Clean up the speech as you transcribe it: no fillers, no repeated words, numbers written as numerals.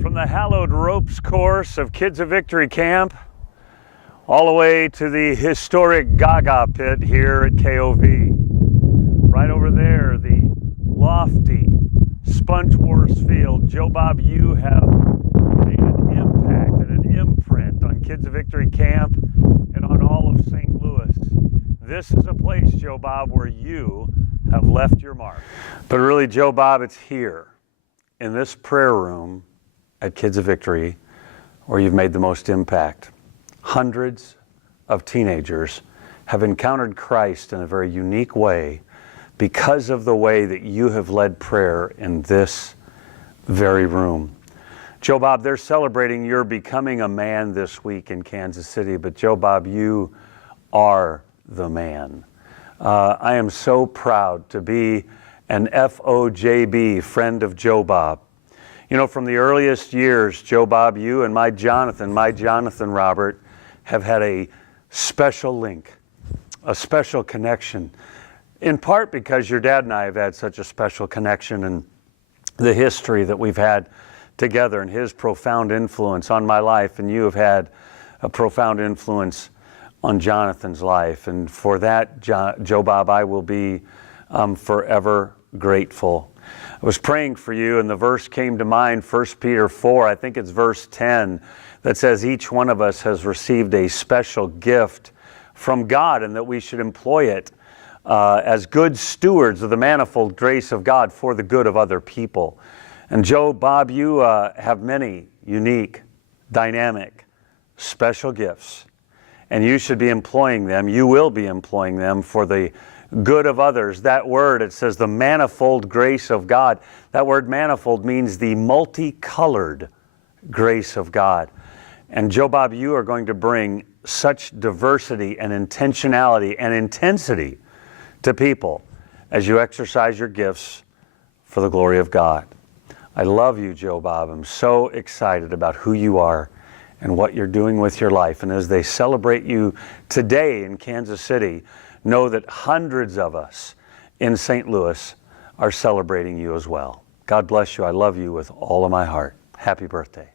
From the hallowed ropes course of Kids of Victory Camp all the way to the historic Gaga pit here at KOV. Right over there, the lofty Sponge Wars Field. Joe Bob, you have made an impact and an imprint on Kids of Victory Camp and on all of St. Louis. This is a place, Joe Bob, where you have left your mark. But really, Joe Bob, it's here in this prayer room at Kids of Victory where you've made the most impact. Hundreds of teenagers have encountered Christ in a very unique way because of the way that you have led prayer in this very room. Joe Bob, they're celebrating your becoming a man this week in Kansas City, but Joe Bob, you are the man. I am so proud to be an FOJB, friend of Joe Bob. You know, from the earliest years, Joe Bob, you and my Jonathan Robert, have had a special link, a special connection, in part because your dad and I have had such a special connection and the history that we've had together and his profound influence on my life, and you have had a profound influence on Jonathan's life. And for that, Joe Bob, I will be forever grateful. I was praying for you, and the verse came to mind, 1 Peter 4, I think it's verse 10, that says each one of us has received a special gift from God and that we should employ it as good stewards of the manifold grace of God for the good of other people. And Joe Bob, you have many unique, dynamic, special gifts, and you should be employing them. You will be employing them for the good of others. That word, it says the manifold grace of God. That word manifold means the multicolored grace of God. And Joe Bob, you are going to bring such diversity and intentionality and intensity to people as you exercise your gifts for the glory of God. I love you, Joe Bob. I'm so excited about who you are and what you're doing with your life. And as they celebrate you today in Kansas City, know that hundreds of us in St. Louis are celebrating you as well. God bless you. I love you with all of my heart. Happy birthday.